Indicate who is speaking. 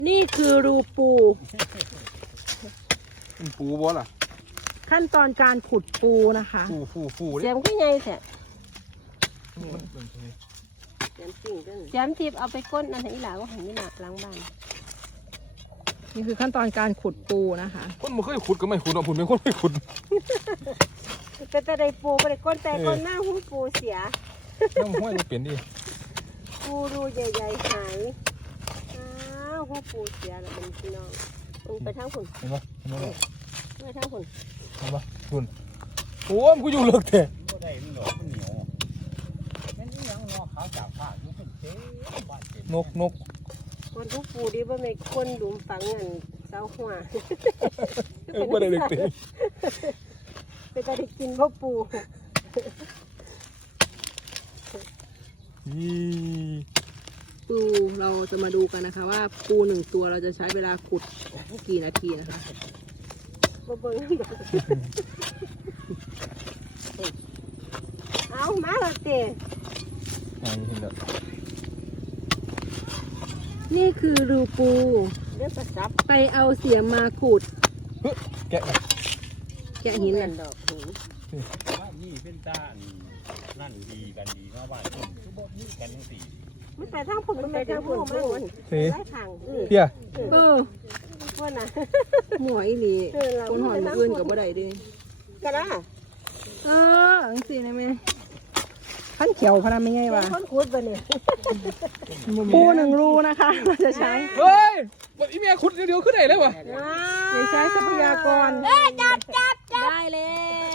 Speaker 1: นี่คือรูปู
Speaker 2: ปูบ่ล่ะ
Speaker 1: ขั้นตอนการขุดปูนะคะ
Speaker 2: ฟู
Speaker 3: แจมขึ้นไงแท้แจมทิพย์เอาไปก้นนั่นให้หลาว่าหันนี่หลาล้างบ้าน
Speaker 1: นี่คือขั้นตอนการขุดปูนะคะ
Speaker 2: คนมันเคยขุดก็ไม่ขุดเอาผุนเป็นคนไม่ขุด
Speaker 3: แต่ได้ปูไปได้ก้นแต่ก้นหน้าหูปูเสีย
Speaker 2: น้ำห้วยจะเปลี่ยนดิ
Speaker 3: ปูรูใหญ่ๆหายหูปูเสียแล้วเป็นพี่น้องมึงไปทางผุน
Speaker 2: เห็นปะเห็นปะ
Speaker 3: ไปทางผุน
Speaker 2: เห็นปะผุนโอ้ยกูอยู่เลิกแท้
Speaker 4: ก็ได้มันหลอกมันเหนียวนั่นนี่ยังงอขาวจากผ้าอยู่ขึ้นเจ๊บ้านเจ๊
Speaker 2: นก
Speaker 3: คนหูปูดิว่าไม่คนดุมฝังเงินเสาหัว
Speaker 2: ไม่ได้เด็กตี
Speaker 3: ไปได้กินพ่อปู
Speaker 1: ปูเราจะมาดูกันนะคะว่าปูหนึ่งตัวเราจะใช้เวลาขุดกี่นาทีนะคะ
Speaker 3: เบิ่งเอามาแล้วเตะ
Speaker 1: นี่คือรูปูไปเอาเสียมมาขุด
Speaker 2: แกะ
Speaker 1: หิน
Speaker 3: ดอกหิน
Speaker 4: ว่านี่เป็นตานั่นดีกันดีมาบ้านคนทุบนี่กันทั้งสี่
Speaker 3: มันไปทางผุนมันไปทางผุนมันไล่ทาง
Speaker 2: เพี้ย
Speaker 3: ว่าน่ะ
Speaker 1: หมวยนี่คนหอนเอื้นกับบ่ได้ดิ
Speaker 3: กระด้า
Speaker 1: อังสีนะแม่ขั้นเขียวพนันไม่ไงวะ
Speaker 3: ขั้นขุดไปเนี่ย
Speaker 1: ปูหนึ่งรูนะคะเราจะใช้
Speaker 2: เฮ้ยวันนี้แม่ขุดเดียวขึ้นไหนเลยวะ
Speaker 1: ใช้ทรัพยากร
Speaker 3: จับได้แล้ว